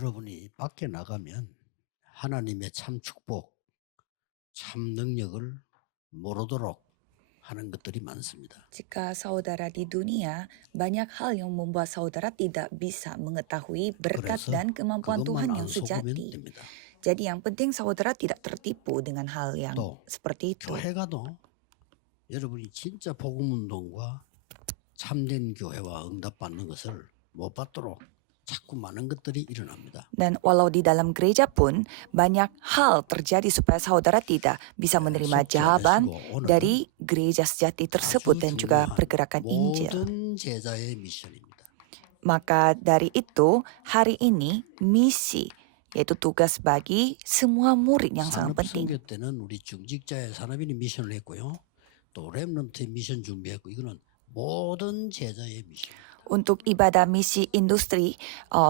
여러분이 밖에 나가면 하나님의 참 축복, 참 능력을 모르도록 하는 것들이 많습니다. Jika saudara di dunia, banyak hal yang membuat saudara tidak bisa mengetahui berkat 그래서 dan kemampuan Tuhan 그것만 yang 안 속으면 sejati. 됩니다. Jadi yang penting saudara tidak tertipu dengan hal yang 또 seperti itu. 교회 가도 여러분이 진짜 복음 운동과 참된 교회와 응답받는 것을 못 받도록 자꾸 많은 것들이 일어납니다. Dan walau di dalam gereja pun banyak hal terjadi supaya saudara tidak bisa menerima 속지 jawaban 않으시고 오늘은 dari gereja sejati tersebut 아주 dan juga 중요한 pergerakan Injil. 모든 제자의 미션입니다. Maka dari itu hari ini misi yaitu tugas bagi semua murid yang sangat penting. 산업선교 때는 우리 중직자의 산업인이 미션을 했고요. 또 렘넌트의 미션 준비했고 이거는 모든 제자의 미션. Untuk ibadah misi industri,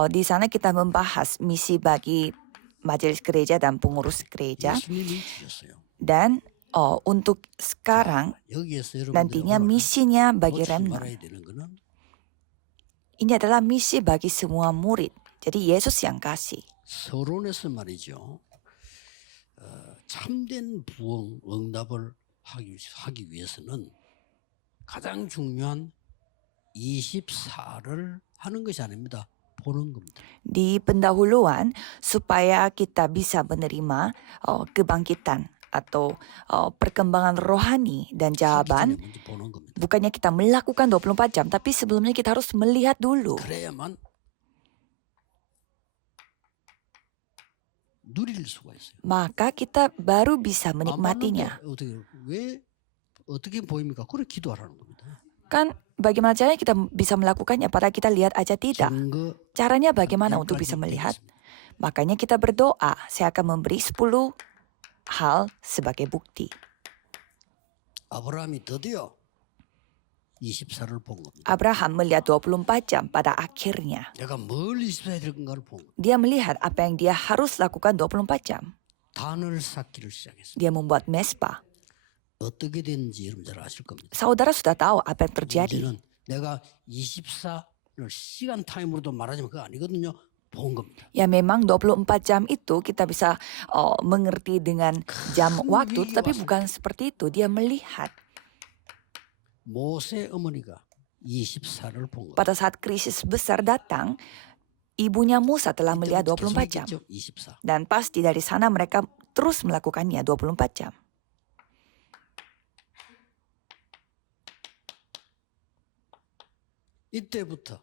di sana kita membahas misi bagi majelis gereja dan pengurus gereja. 예수님이 주셨어요. Dan untuk sekarang 여기에서 여러분들이 nantinya 오늘 misinya bagi 놓치지 remnant. 말아야 되는 거는 Ini adalah misi bagi semua murid. Jadi Yesus yang kasih. 서론에서 말이죠. 참된 부흥 응답을 하기 위해서는 가장 중요한 24를 하는 것이 아닙니다. 보는 겁니다. Di pendahuluan supaya kita bisa menerima kebangkitan atau perkembangan rohani dan 하기 jawaban, 전에 먼저 보는 겁니다. bukannya kita melakukan 24 jam, tapi sebelumnya kita harus melihat dulu. 그래야만 누릴 수가 있어요. Maka kita baru bisa 안 봤는데 menikmatinya. 왜 어떻게 보입니까? 그래 기도하라는 겁니다. Kan bagaimana caranya kita bisa melakukannya padahal kita lihat aja tidak. 증거 Caranya bagaimana untuk 10가지 bisa melihat? 되겠습니다. Makanya kita berdoa, saya akan memberi 10 hal sebagai bukti. 아브라함이 드디어 24를 본 겁니다. Abraham melihat 24 jam pada akhirnya. 내가 뭘 24에 될 건가를 본 겁니다. Dia melihat apa yang dia harus lakukan 24 jam. 단을 쌓기를 시작했습니다. Dia membuat mesbah. 어떻게 됐는지 여러분 잘 아실 겁니다. Saudara sudah tahu apa yang terjadi. 문제는 내가 24를 시간 타임으로도 말하자면 그거 아니거든요. 본 겁니다. Ya memang 24 jam itu kita bisa mengerti dengan jam waktu, tapi bukan seperti itu. Dia melihat. 모세 어머니가 24를 본 겁니다. Pada saat krisis besar datang, ibunya Musa telah melihat 24 jam. 24. Dan pasti dari sana mereka terus melakukannya 24 jam. 이때부터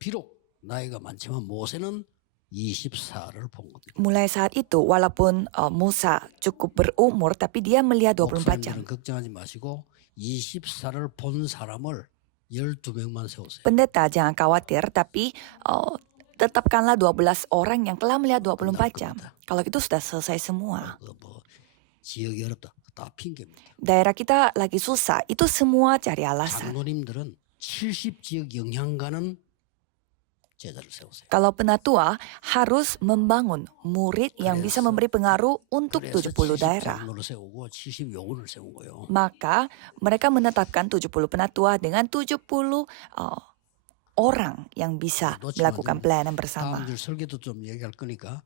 비록 나이가 많지만 모세는 24를 본 겁니다. Mulai saat itu, walaupun Musa cukup berumur, tapi dia melihat 24 jam. 목사님들은 걱정하지 마시고 24를 본 사람을 12명만 세우세요. Pendeta jangan khawatir, tapi tetapkanlah 12 orang yang telah melihat 24 jam. Kalau itu sudah selesai semua. 뭐 지역이 어렵다. 다 핑계입니다. Daerah kita lagi susah, itu semua cari alasan. 장로님들은 70지역 영향가는 제자를 세우세요. Kalau penatua harus membangun murid yang bisa memberi pengaruh untuk 70 daerah. 장로를 세우고 70 요원을 세운 거예요. Maka mereka menetapkan 70 penatua dengan 70 orang yang bisa melakukan pelayanan bersama. 다음 줄 설계도 좀 얘기할 거니까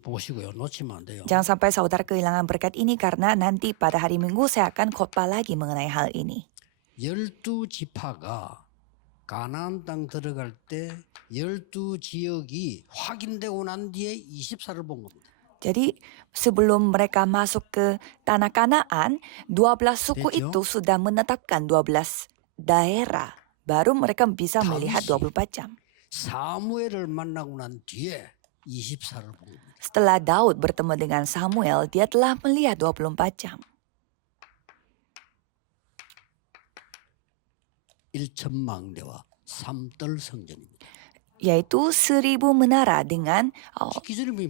보시고요. 놓치면 안 돼요. Jangan sampai saudara kehilangan berkat ini karena nanti pada hari Minggu saya akan khotbah lagi mengenai hal ini. 12지파가 가나안 땅 들어갈 때 12지역이 확인되고 난 뒤에 24를 본 겁니다. Jadi sebelum mereka masuk ke tanah Kanaan, 12 suku Betul. itu sudah menetapkan 12 daerah. Baru mereka bisa melihat 24 jam. 사무엘을 만나고 난 뒤에 24를 본 겁니다. Setelah Daud bertemu dengan Samuel, dia telah melihat 24 jam. 1천망대와 삼떨 성전입니다. Yaitu 1000 menara dengan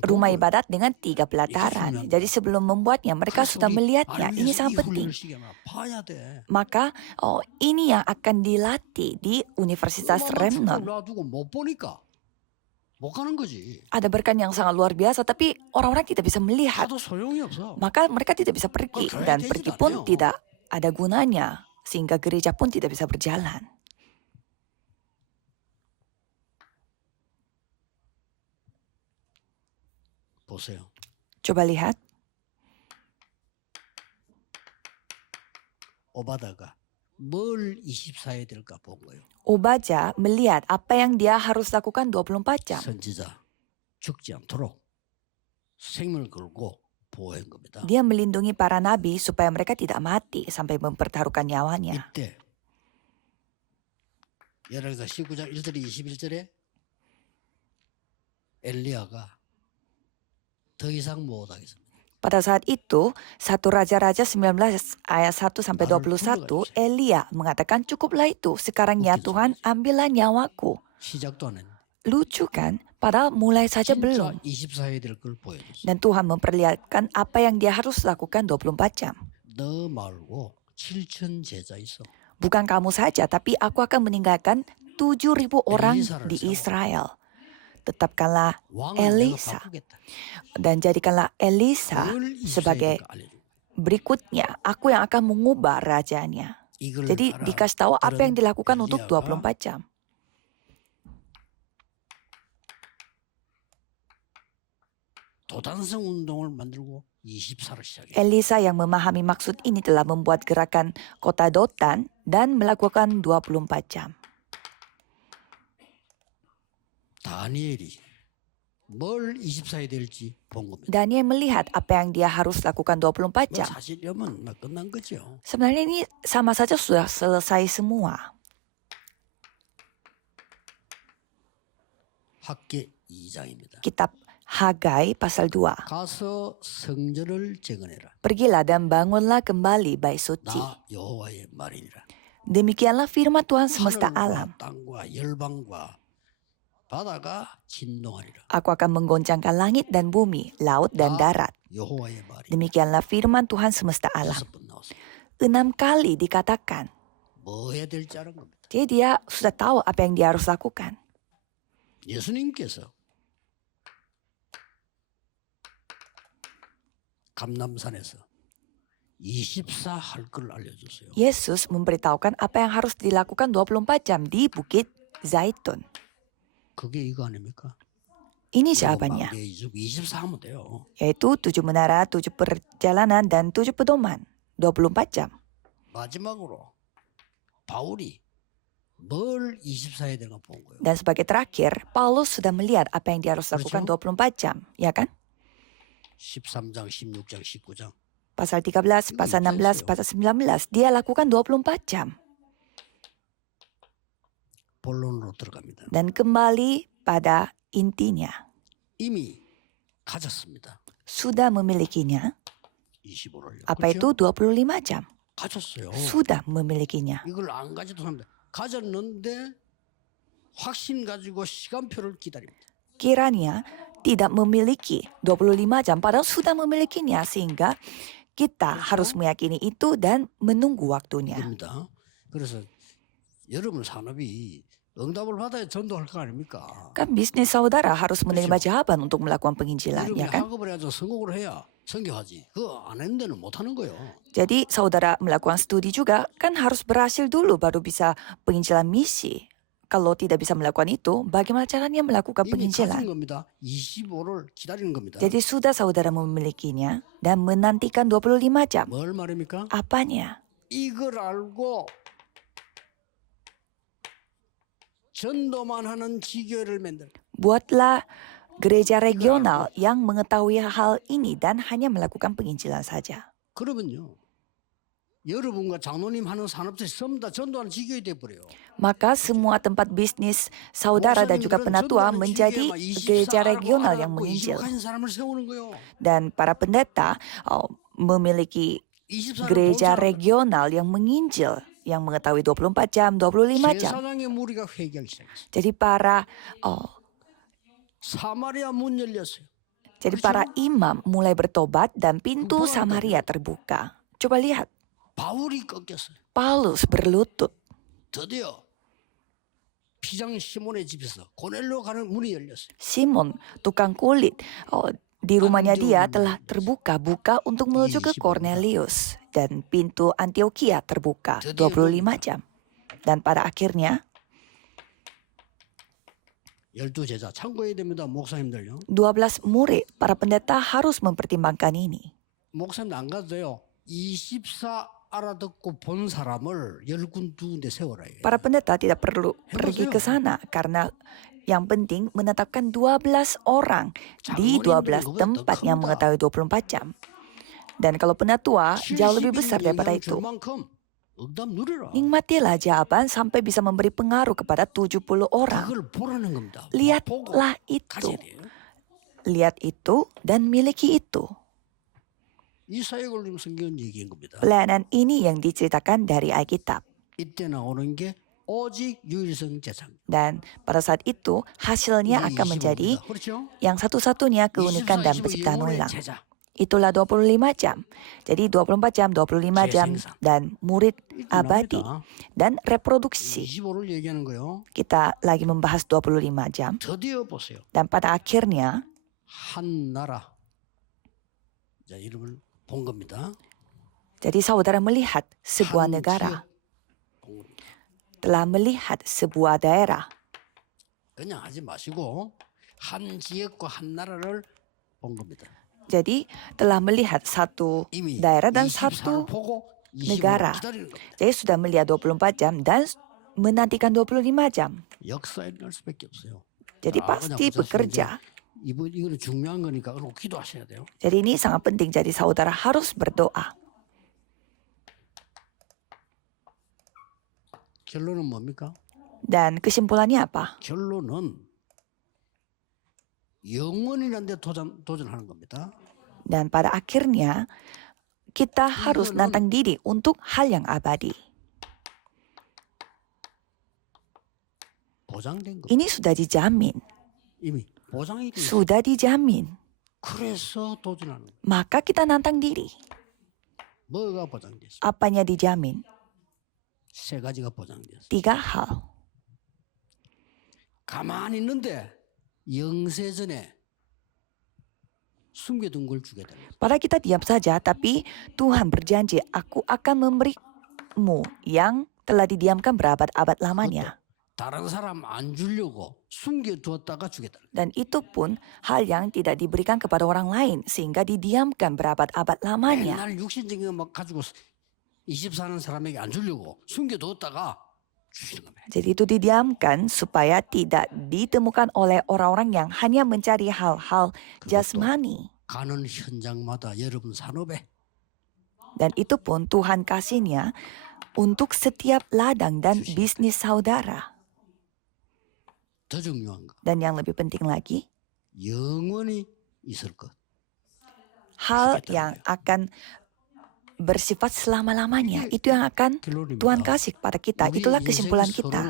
rumah ibadat dengan 3 pelataran. Jadi sebelum membuatnya mereka sudah melihatnya. Ini sangat penting. Maka ini yang akan dilatih di Universitas Remnon. Ada berkat yang sangat luar biasa, tapi orang-orang tidak bisa melihat. Maka mereka tidak bisa pergi. Dan pergi pun tidak ada gunanya. Sehingga gereja pun tidak bisa berjalan. 보세요. Coba lihat. 오바다가 뭘 24해야 될까 본 거예요. Obadja melihat apa yang dia harus lakukan 24 jam. 선지자 죽지 않도록 생명을 걸고 보호한 겁니다. Dia melindungi para nabi supaya mereka tidak mati sampai mempertaruhkan nyawanya. 이때 열왕기상 19장 1절에 21절에 엘리야가 더 이상 못하겠습니다. Pada saat itu, 1 Raja-Raja 19 ayat 1 sampai 21, Elia mengatakan cukuplah itu, sekarang ya Tuhan ambillah nyawaku. 시작도 안 했는데 Lucu kan? Padahal mulai saja 진짜 belum. 24해야 될 걸 보여줬어요. Dan Tuhan memperlihatkan apa yang dia harus lakukan 24 jam. 너 말고 7천 제자 있어. Bukan kamu saja, tapi aku akan meninggalkan 7.000 orang di Israel. Tetapkanlah 왕을 내가 Elisa 바꾸겠다. dan jadikanlah Elisa 뭘 24해야 sebagai 될까 알려줘. berikutnya. Aku yang akan mengubah rajanya. 이걸 Jadi 알아. dikasih tahu apa yang dilakukan untuk 엘리야가 24 jam. 도단성 운동을 만들고 24를 시작해. Elisa yang memahami maksud ini telah membuat gerakan kota Dotan dan melakukan 24 jam. 다니엘이 뭘 24해야 될지 본 겁니다. Daniel melihat apa yang dia harus lakukan 24 뭐 jam. 사실이면 끝난 거죠. Sebenarnya ini sama saja sudah selesai semua. 학계 2장입니다. Kitab Hagai pasal 2. 가서 성전을 재건해라. Pergilah dan bangunlah kembali bait suci. 나 여호와의 말이니라. Demikianlah firman Tuhan semesta alam. 하늘과 땅과 열방과 바다가 진동하리라. Aku akan menggoncangkan langit dan bumi, laut dan darat. 여호와의 말이 Demikianlah firman Tuhan semesta alam. 6번 나왔어요. 6 kali dikatakan. 뭐 해야 될지 아는 겁니다. Jadi dia sudah tahu apa yang dia harus lakukan. 예수님께서 감남산에서 24 할 걸 알려줬어요. Yesus memberitahukan apa yang harus dilakukan 24 jam di Bukit Zaitun. 그게 이거 아닙니까? Ini jawabannya, 24 하면 돼요. yaitu 7 menara, 7 perjalanan, dan 7 pedoman. 24 jam. 마지막으로 바울이 뭘 24 해야 되나 본 거예요. Dan sebagai terakhir, Paulus sudah melihat apa yang dia harus lakukan 24 jam, ya kan? 13장, 16장, 19장. Pasal 13, pasal 16, pasal 19, dia lakukan 24 jam. 본론으로 들어갑니다. Dan kembali pada intinya, 이미 가졌습니다. sudah memilikinya. 25를. Apa itu 25 jam? 가졌어요. Sudah memilikinya. 이걸 안 가지도 합니다. 가졌는데 확신 가지고 시간표를 기다립니다. Kiranya tidak memiliki 25 jam, padahal sudah memilikinya, sehingga kita harus meyakini itu dan menunggu waktunya. 이겁니다. 그래서 여러분 산업이 응답을 받아야 전도할 거 아닙니까? Kan bisnis saudara harus menerima jawaban untuk melakukan penginjilan, 여러분이 ya kan? 학업을 해야죠. 성공을 해야 선교하지. 그거 안 했는 데는 못 하는 거예요. Jadi saudara melakukan studi juga kan harus berhasil dulu baru bisa penginjilan misi. Kalau tidak bisa melakukan itu, bagaimana caranya melakukan 이미 가진 penginjilan? 겁니다. 25를 기다리는 겁니다. Jadi sudah saudara memilikinya dan menantikan 25 jam. 뭘 말입니까? Apanya? 이걸 알고 전도만 하는 지교회를 만들. Buatlah gereja regional yang mengetahui hal ini dan hanya melakukan penginjilan saja. 그러면요. 여러분과 장로님 하는 산업들이 전부 다 전도하는 지교회 돼버려요. Maka semua tempat bisnis saudara dan juga penatua menjadi gereja regional yang menginjil. 사람을 세우는 거요. Dan para pendeta memiliki 24를 gereja regional yang menginjil, yang mengetahui 24 jam, 25 jam. 제사장의 무리가 회개하기 시작했어요. Jadi para 사마리아 문 열렸어요. jadi para imam mulai bertobat dan pintu Samaria terbuka. Coba lihat, 바울이 꺾였어요. Paulus berlutut. 드디어 피장 시몬의 집에서 고넬로 가는 문이 열렸어요. Simon, tukang kulit, di rumahnya dia telah terbuka untuk menuju ke Cornelius. Dan pintu Antioquia terbuka 25 jam. Dan pada akhirnya 12제자 참고해야 됩니다. 목사님들요. 12 murid, para pendeta harus mempertimbangkan ini. 목사님 안 가도 돼요. 24 알아듣고 본 사람을 열군 두군데 세워라. Para pendeta tidak perlu pergi ke sana karena yang penting menetapkan 12 orang di 12 tempat yang mengetahui 24 jam. Dan kalau penatua jauh lebih besar daripada itu. Nikmatilah jawaban sampai bisa memberi pengaruh kepada 70 orang. Lihatlah itu. Lihat itu dan miliki itu. Pelayanan ini yang diceritakan dari Alkitab. Dan pada saat itu hasilnya akan menjadi yang satu-satunya keunikan dan penciptaan ulang. Itulah 25 jam. Jadi 24 jam, 25 jam dan murid abadi dan reproduksi. Kita lagi membahas 25 jam. Dan pada akhirnya jadi saudara melihat sebuah negara, telah melihat sebuah daerah. Jadi telah melihat satu daerah dan satu negara. Jadi sudah melihat 24 jam dan menantikan 25 jam. Jadi pasti bekerja. Jadi ini sangat penting. Jadi saudara harus berdoa. Dan kesimpulannya apa? Dan pada akhirnya kita harus nantang diri untuk hal yang abadi. Ini sudah dijamin. Sudah dijamin. Maka kita nantang diri. Apanya dijamin? 3 hal. 가만히 있는데 영세전에 숨겨둔 걸 주겠다. Pada kita diam saja, tapi Tuhan berjanji, aku akan memberimu yang telah didiamkan berabad-abad lamanya. 다른 사람 안 주려고 숨겨두었다가 주겠다. Dan itu pun hal yang tidak diberikan kepada orang lain sehingga didiamkan berabad-abad lamanya. 맨날 육신적인 거 막 가지고 24는 사람에게 안 주려고 숨겨두었다가 주시는 겁니다. Jadi itu didiamkan supaya tidak ditemukan oleh orang-orang yang hanya mencari hal-hal jasmani. 가는 현장마다 여러분 산업에. Dan itu pun Tuhan kasihnya untuk setiap ladang dan bisnis saudara. 더 중요한 거. Dan yang lebih penting lagi, 영원히 있을 것. hal yang akan bersifat selama-lamanya, itu yang akan Tuhan kasih kepada kita. Itulah kesimpulan kita.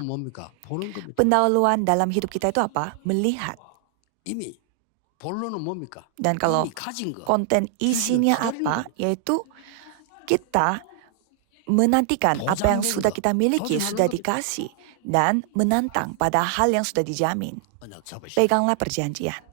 Pendahuluan dalam hidup kita itu apa? Melihat. Dan kalau konten isinya apa, yaitu kita menantikan apa yang sudah kita miliki, sudah dikasih, dan menantang pada hal yang sudah dijamin. Peganglah perjanjian.